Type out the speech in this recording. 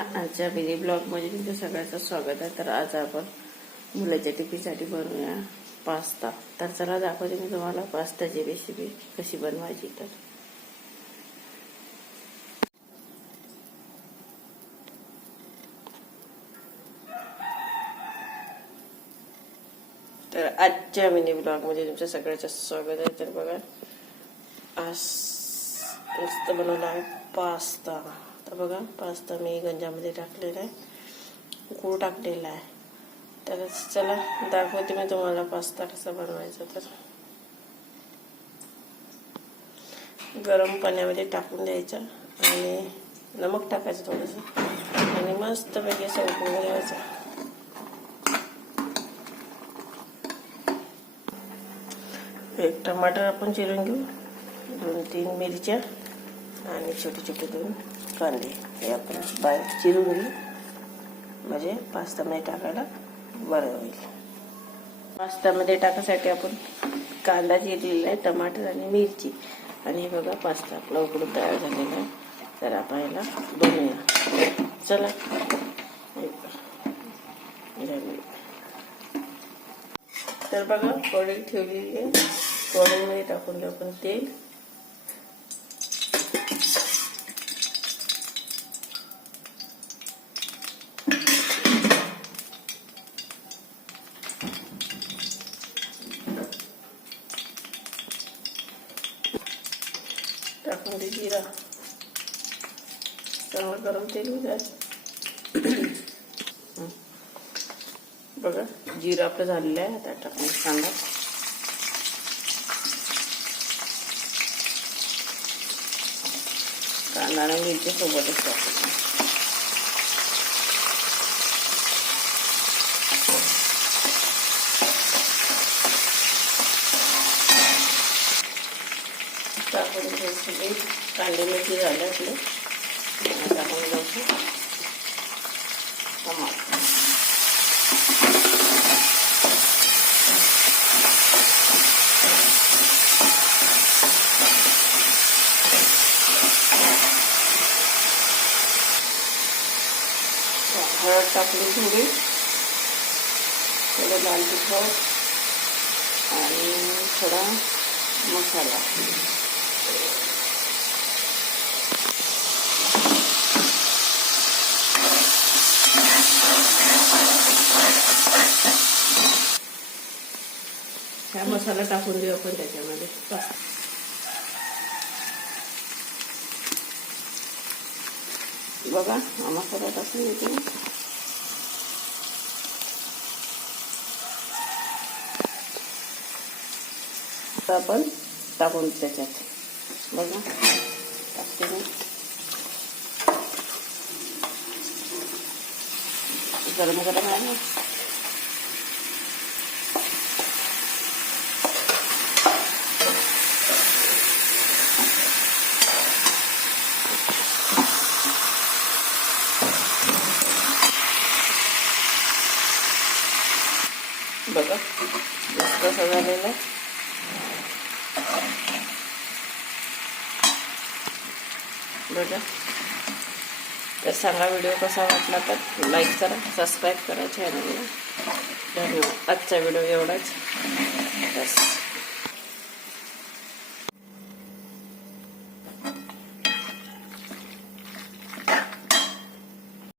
आजच्या मिनी ब्लॉगमध्ये तुमच्या सगळ्यांचं स्वागत आहे. तर आज आपण मुलाच्या टिफिनसाठी बनवूया पास्ता. तर चला दाखवते मी तुम्हाला पास्ताची रेसिपी कशी बनवायची तर. तर आजच्या मिनी ब्लॉगमध्ये तुमच्या सगळ्यांचं स्वागत आहे. तर बघा आज मस्त बनवला आहे पास्ता. आता बघा पास्ता मी गंजामध्ये टाकलेला आहे. गूळ टाकलेला आहे. तर चला दाखवते मी तुम्हाला पास्ता कसा बनवायचा तर. गरम पाण्यामध्ये टाकून द्यायचा आणि नमक टाकायचं थोडंसं. आणि मस्तपैकी असं उकळून घ्यायचं. एक टमाटर आपण चिरून घेऊ. दोन तीन मिरच्या आणि छोटे छोटे दोन. कांदे हे आपण बारीक चिरून घेऊ. म्हणजे पास्तामध्ये टाकायला बरं होईल. पास्तामध्ये टाकायसाठी आपण कांदा चिरलेला आहे टमाटर आणि मिरची. आणि हे बघा पास्ता आपला उकडून तयार झालेला आहे. तर आपण याला बनवूया. चला. तर बघा कढई ठेवलेली आहे. कढईमध्ये टाकून घेऊ आपण तेल. टाकून दे जिरा. चांगलं गरम तेल होऊ द्या. बघा जिरा आपलं झालेलं आहे. आता टाकून कांदा कांदा आणि मिरची सोबतच टाकू टाकून सगळे कांदे मिठी झाले आपले. टाकून जाऊ टमाटर. हळद टाकली थोडी. थोडं लाल तिखट. आणि थोडा मसाला. हा मसाला टाकून देऊ आपण त्याच्यामध्ये. बघा हा मसाला टाकून येतो आपण टाकून त्याच्यात. बघा टाकते मी गरम गरम आहे ना बघा मस्त असं झालेलं आहे बघा तर सांगा व्हिडिओ कसा वाटला तर लाईक करा सबस्क्राईब करा चॅनलला धन्यवाद. आजचा व्हिडिओ एवढाच. बस.